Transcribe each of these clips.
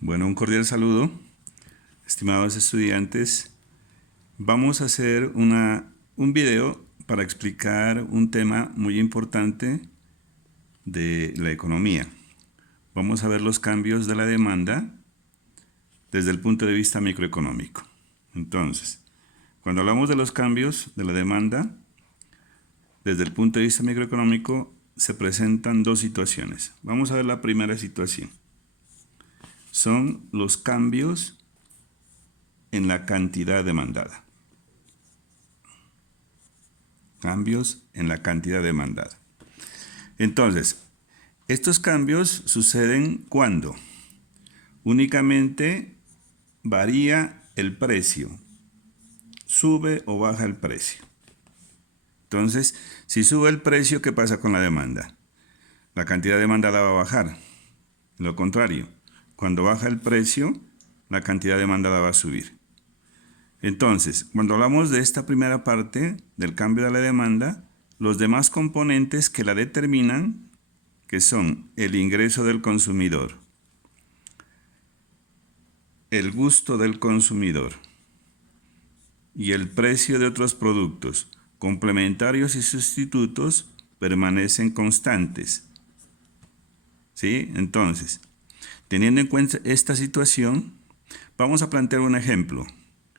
Bueno, un cordial saludo, estimados estudiantes. Vamos a hacer un video para explicar un tema muy importante de la economía. Vamos a ver los cambios de la demanda desde el punto de vista microeconómico. Entonces, cuando hablamos de los cambios de la demanda, desde el punto de vista microeconómico, se presentan dos situaciones. Vamos a ver la primera situación. Son los cambios en la cantidad demandada. Cambios en la cantidad demandada. Entonces, estos cambios suceden cuando únicamente varía el precio, sube o baja el precio. Entonces, si sube el precio, ¿qué pasa con la demanda? La cantidad demandada va a bajar. Lo contrario, cuando baja el precio, la cantidad demandada va a subir. Entonces, cuando hablamos de esta primera parte del cambio de la demanda, los demás componentes que la determinan, que son el ingreso del consumidor, el gusto del consumidor y el precio de otros productos, complementarios y sustitutos, permanecen constantes. ¿Sí? Entonces, teniendo en cuenta esta situación, vamos a plantear un ejemplo.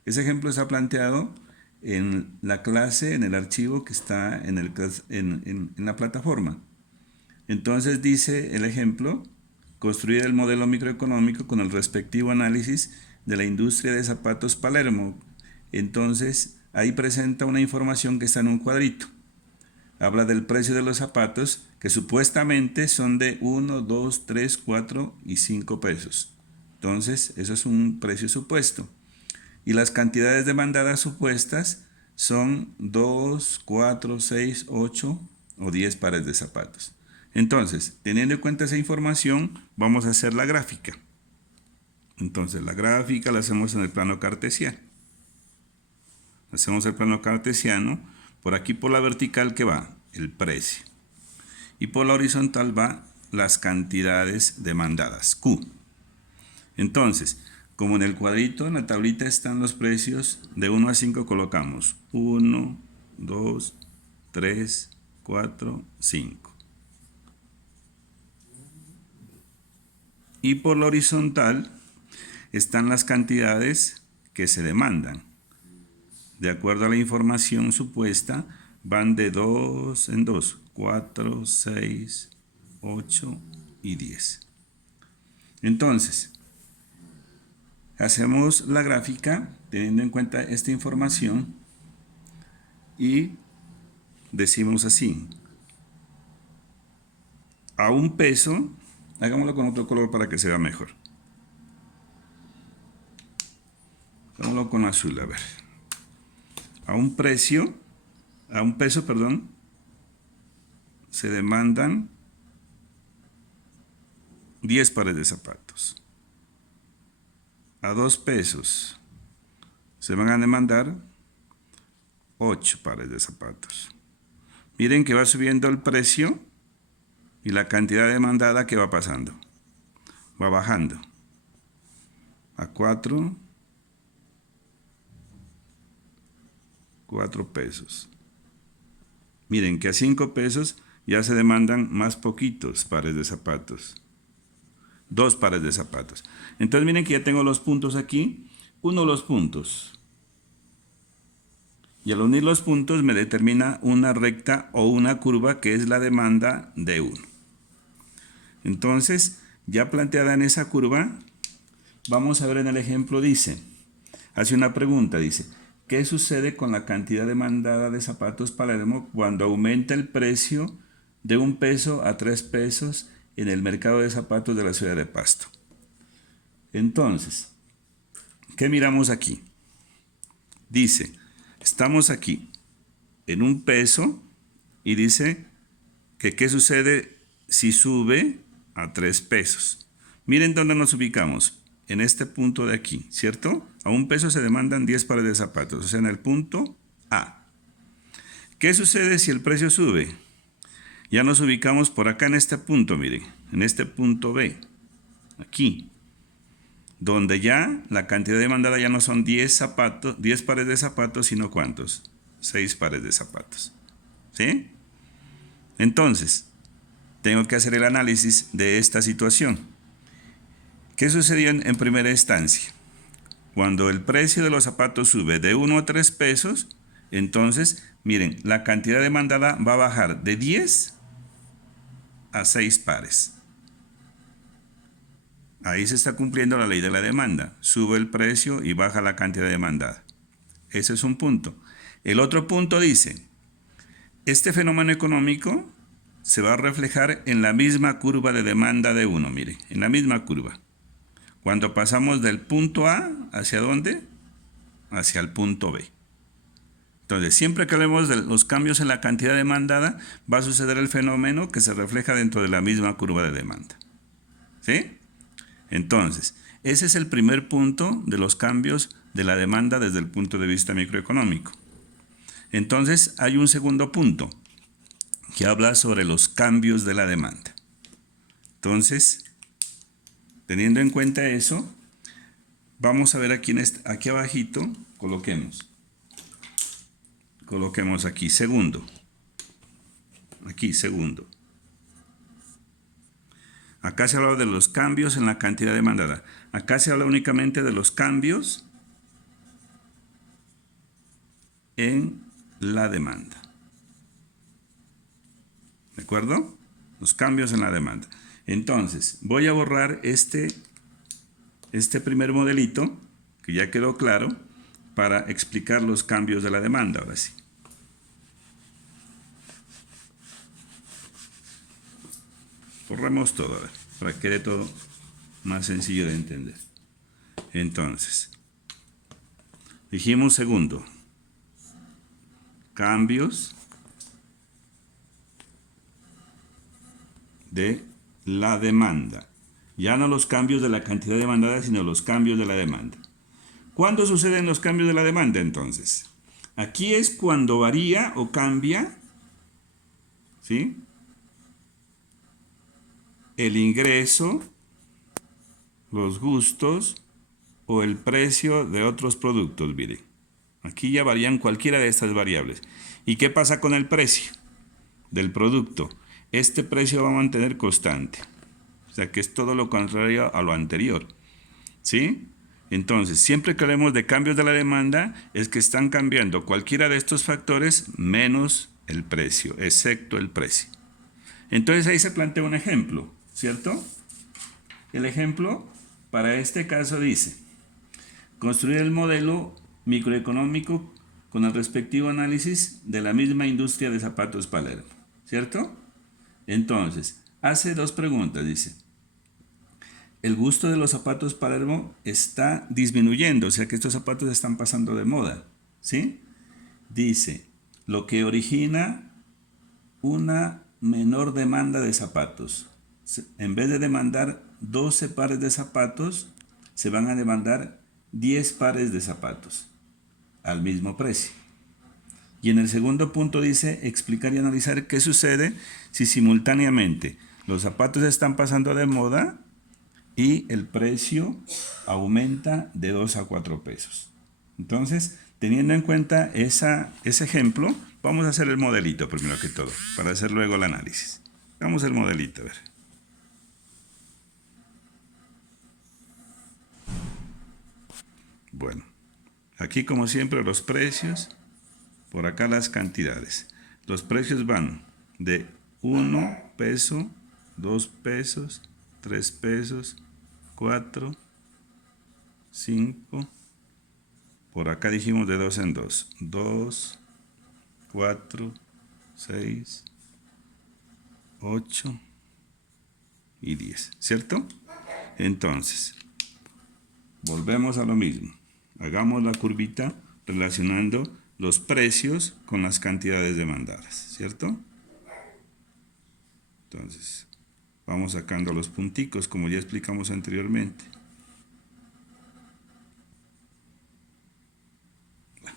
Ese ejemplo está planteado en la clase, en el archivo que está en la plataforma. Entonces dice el ejemplo: construir el modelo microeconómico con el respectivo análisis de la industria de zapatos Palermo. Entonces ahí presenta una información que está en un cuadrito. Habla del precio de los zapatos, que supuestamente son de 1, 2, 3, 4 y 5 pesos. Entonces eso es un precio supuesto. Y las cantidades demandadas supuestas son 2, 4, 6, 8 o 10 pares de zapatos. Entonces, teniendo en cuenta esa información, vamos a hacer la gráfica. Entonces, la gráfica la hacemos en el plano cartesiano. Hacemos el plano cartesiano. Por aquí, por la vertical, ¿qué va? El precio. Y por la horizontal va las cantidades demandadas, Q. Entonces, como en el cuadrito, en la tablita están los precios, de 1 a 5 colocamos 1, 2, 3, 4, 5. Y por la horizontal están las cantidades que se demandan. De acuerdo a la información supuesta, van de 2 en 2, 4, 6, 8 y 10. Entonces, hacemos la gráfica teniendo en cuenta esta información y decimos así: a un peso, hagámoslo con otro color para que se vea mejor. Hagámoslo con azul, a ver. A un peso, se demandan 10 pares de zapatos. A 2 pesos se van a demandar 8 pares de zapatos. Miren que va subiendo el precio y la cantidad demandada que va pasando. Va bajando. A 4 pesos. Miren que a 5 pesos ya se demandan más poquitos pares de zapatos. 2 pares de zapatos. Entonces miren que ya tengo los puntos aquí. Uno los puntos. Y al unir los puntos me determina una recta o una curva que es la demanda de 1. Entonces, ya planteada en esa curva, vamos a ver en el ejemplo, hace una pregunta, dice: ¿qué sucede con la cantidad demandada de zapatos Palermo cuando aumenta el precio de 1 peso a 3 pesos en el mercado de zapatos de la ciudad de Pasto? Entonces, ¿qué miramos aquí? Dice, estamos aquí en 1 peso y dice que ¿qué sucede si sube a 3 pesos? Miren dónde nos ubicamos, en este punto de aquí, ¿cierto? A 1 peso se demandan 10 pares de zapatos, o sea, en el punto A. ¿Qué sucede si el precio sube? Ya nos ubicamos por acá en este punto, miren, en este punto B, aquí. donde ya la cantidad demandada ya no son 10 pares de zapatos, sino ¿cuántos? 6 pares de zapatos. ¿Sí? Entonces, tengo que hacer el análisis de esta situación. ¿Qué sucedió en primera instancia? Cuando el precio de los zapatos sube de 1 a 3 pesos, entonces, miren, la cantidad demandada va a bajar de 10 a 6 pares. Ahí se está cumpliendo la ley de la demanda. Sube el precio y baja la cantidad demandada. Ese es un punto. El otro punto dice, este fenómeno económico se va a reflejar en la misma curva de demanda de 1, mire, en la misma curva. Cuando pasamos del punto A, ¿hacia dónde? Hacia el punto B. Entonces, siempre que hablemos de los cambios en la cantidad demandada, va a suceder el fenómeno que se refleja dentro de la misma curva de demanda. ¿Sí? Entonces, ese es el primer punto de los cambios de la demanda desde el punto de vista microeconómico. Entonces, hay un segundo punto que habla sobre los cambios de la demanda. Entonces, teniendo en cuenta eso, vamos a ver aquí abajito, coloquemos aquí segundo. Aquí segundo. Acá se habla de los cambios en la cantidad demandada. Acá se habla únicamente de los cambios en la demanda. ¿De acuerdo? Los cambios en la demanda. Entonces, voy a borrar este primer modelito, que ya quedó claro, para explicar los cambios de la demanda, ahora sí. Borremos todo, a ver, para que quede todo más sencillo de entender. Entonces, dijimos segundo, cambios de la demanda. Ya no los cambios de la cantidad demandada, sino los cambios de la demanda. ¿Cuándo suceden los cambios de la demanda entonces? Aquí es cuando varía o cambia, ¿sí?, el ingreso, los gustos o el precio de otros productos, miren. Aquí ya varían cualquiera de estas variables. ¿Y qué pasa con el precio del producto? Este precio va a mantener constante. O sea que es todo lo contrario a lo anterior. ¿Sí? Entonces, siempre que hablemos de cambios de la demanda, es que están cambiando cualquiera de estos factores menos el precio, excepto el precio. Entonces ahí se plantea un ejemplo, ¿cierto? El ejemplo para este caso dice, construir el modelo microeconómico con el respectivo análisis de la misma industria de zapatos Palermo, ¿cierto? Entonces, hace dos preguntas, dice. El gusto de los zapatos Palermo está disminuyendo, o sea que estos zapatos están pasando de moda, ¿sí? Dice, lo que origina una menor demanda de zapatos. En vez de demandar 12 pares de zapatos, se van a demandar 10 pares de zapatos al mismo precio. Y en el segundo punto dice explicar y analizar qué sucede si simultáneamente los zapatos están pasando de moda y el precio aumenta de 2 a 4 pesos. Entonces, teniendo en cuenta ese ejemplo, vamos a hacer el modelito primero que todo, para hacer luego el análisis. Vamos al modelito, a ver. Bueno, aquí como siempre los precios, por acá las cantidades. Los precios van de 1 peso, 2 pesos, 3 pesos, 4, 5, por acá dijimos de 2 en 2, 2, 4, 6, 8 y 10, ¿cierto? Entonces, volvemos a lo mismo. Hagamos la curvita relacionando los precios con las cantidades demandadas, ¿cierto? Entonces, vamos sacando los punticos como ya explicamos anteriormente.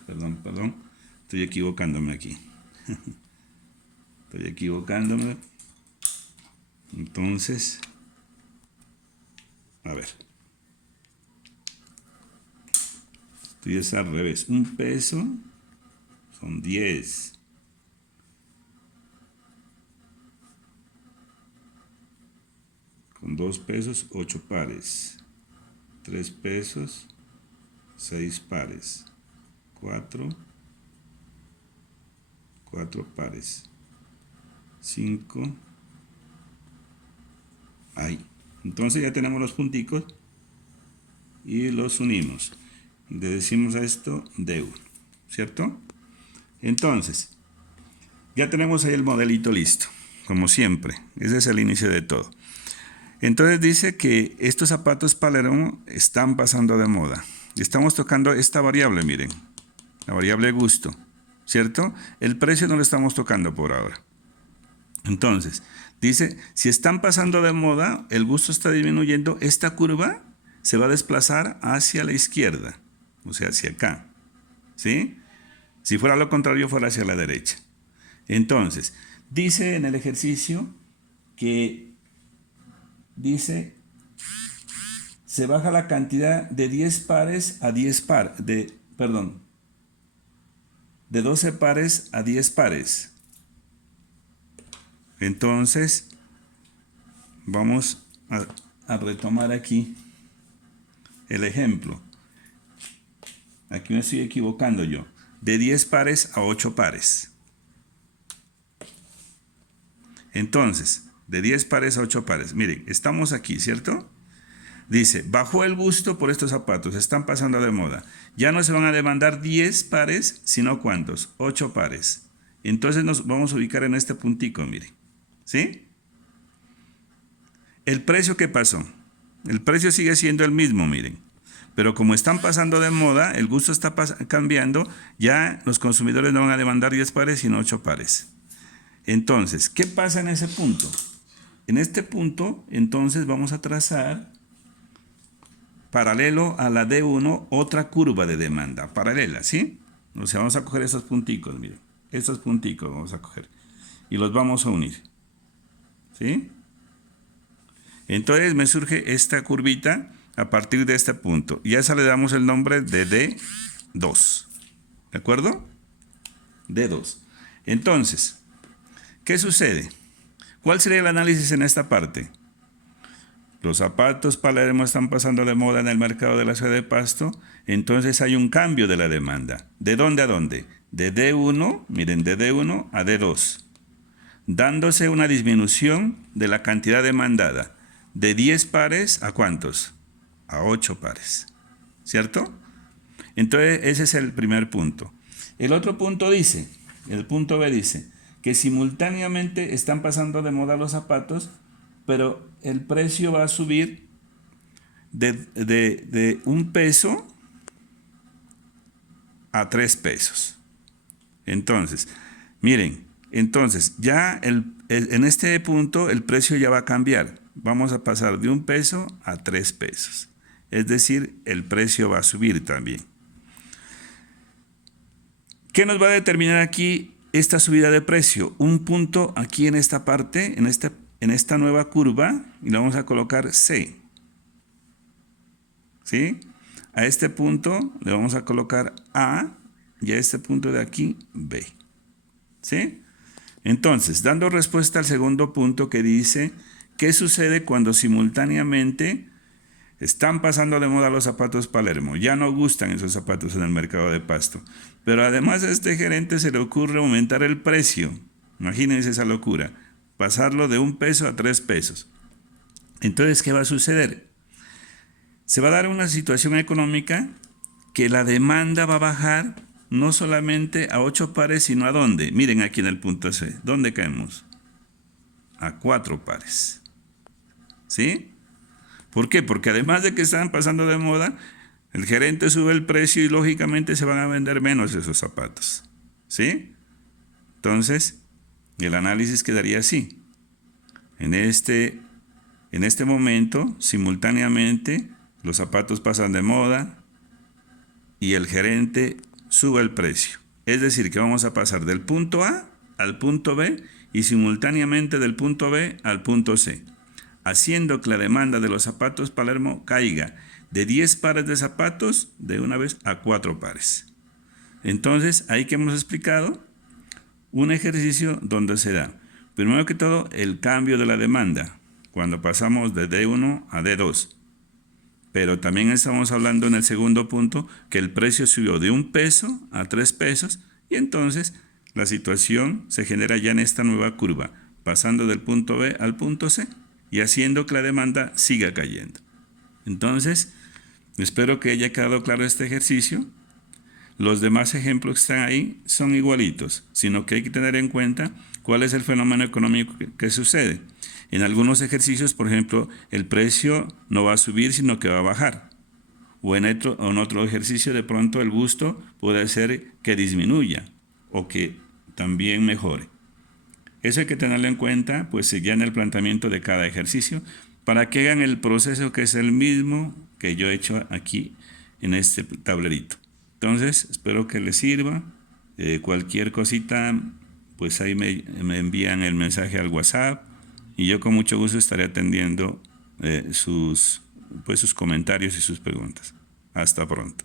Perdón, estoy equivocándome aquí. Estoy equivocándome. Entonces, a ver. Esto ya es al revés. 1 peso son 10. Con 2 pesos, 8 pares. 3 pesos, 6 pares. 4 pares. 5. Ahí. Entonces ya tenemos los punticos y los unimos. Le decimos a esto D1, ¿cierto? Entonces, ya tenemos ahí el modelito listo, como siempre. Ese es el inicio de todo. Entonces dice que estos zapatos Palermo están pasando de moda. Estamos tocando esta variable, miren, la variable gusto, ¿cierto? El precio no lo estamos tocando por ahora. Entonces, dice, si están pasando de moda, el gusto está disminuyendo, esta curva se va a desplazar hacia la izquierda, o sea, hacia acá, ¿sí? Si fuera lo contrario, fuera hacia la derecha. Entonces, dice en el ejercicio que, dice, se baja la cantidad de 10 pares a 10 pares, de 12 pares a 10 pares. Entonces, vamos a retomar aquí el ejemplo. Aquí me estoy equivocando yo. De 10 pares a 8 pares. Entonces, de 10 pares a 8 pares. Miren, estamos aquí, ¿cierto? Dice, bajó el gusto por estos zapatos, están pasando de moda. Ya no se van a demandar 10 pares, sino ¿cuántos? 8 pares. Entonces nos vamos a ubicar en este puntico, miren. ¿Sí? El precio, ¿qué pasó? El precio sigue siendo el mismo, miren. Pero como están pasando de moda, el gusto está cambiando, ya los consumidores no van a demandar 10 pares, sino 8 pares. Entonces, ¿qué pasa en ese punto? En este punto, entonces, vamos a trazar, paralelo a la D1, otra curva de demanda, paralela, ¿sí? O sea, vamos a coger esos punticos, miren. Estos punticos vamos a coger y los vamos a unir, ¿sí? Entonces me surge esta curvita a partir de este punto. Y a esa le damos el nombre de D2. ¿De acuerdo? D2. Entonces, ¿qué sucede? ¿Cuál sería el análisis en esta parte? Los zapatos Palermo están pasando de moda en el mercado de la ciudad de Pasto, entonces hay un cambio de la demanda. ¿De dónde a dónde? De D1, miren, de D1 a D2, dándose una disminución de la cantidad demandada. De 10 pares, ¿a cuántos? A 8 pares, ¿cierto? Entonces, ese es el primer punto. El otro punto dice, el punto B dice, que simultáneamente están pasando de moda los zapatos, pero el precio va a subir de 1 peso a 3 pesos. Entonces, miren, entonces ya en este punto el precio ya va a cambiar. Vamos a pasar de 1 peso a 3 pesos. Es decir, el precio va a subir también. ¿Qué nos va a determinar aquí esta subida de precio? Un punto aquí en esta parte, en esta nueva curva, y le vamos a colocar C. ¿Sí? A este punto le vamos a colocar A y a este punto de aquí B. ¿Sí? Entonces, dando respuesta al segundo punto que dice, ¿qué sucede cuando simultáneamente están pasando de moda los zapatos Palermo? Ya no gustan esos zapatos en el mercado de Pasto. Pero además a este gerente se le ocurre aumentar el precio. Imagínense esa locura. Pasarlo de 1 peso a 3 pesos. Entonces, ¿qué va a suceder? Se va a dar una situación económica que la demanda va a bajar no solamente a 8 pares, sino ¿a dónde? Miren aquí en el punto C. ¿Dónde caemos? A 4 pares. ¿Sí? ¿Por qué? Porque además de que están pasando de moda, el gerente sube el precio y lógicamente se van a vender menos esos zapatos. ¿Sí? Entonces, el análisis quedaría así. En este momento, simultáneamente, los zapatos pasan de moda y el gerente sube el precio. Es decir, que vamos a pasar del punto A al punto B y simultáneamente del punto B al punto C. haciendo que la demanda de los zapatos Palermo caiga de 10 pares de zapatos de una vez a 4 pares. Entonces, ahí que hemos explicado un ejercicio donde se da, primero que todo, el cambio de la demanda, cuando pasamos de D1 a D2. Pero también estamos hablando en el segundo punto que el precio subió de 1 peso a 3 pesos y entonces la situación se genera ya en esta nueva curva, pasando del punto B al punto C y haciendo que la demanda siga cayendo. Entonces, espero que haya quedado claro este ejercicio. Los demás ejemplos que están ahí son igualitos, sino que hay que tener en cuenta cuál es el fenómeno económico que sucede. En algunos ejercicios, por ejemplo, el precio no va a subir, sino que va a bajar. O en otro ejercicio, de pronto el gusto puede ser que disminuya o que también mejore. Eso hay que tenerlo en cuenta, pues ya en el planteamiento de cada ejercicio, para que hagan el proceso que es el mismo que yo he hecho aquí en este tablerito. Entonces, espero que les sirva. Cualquier cosita, pues ahí me envían el mensaje al WhatsApp y yo con mucho gusto estaré atendiendo sus comentarios y sus preguntas. Hasta pronto.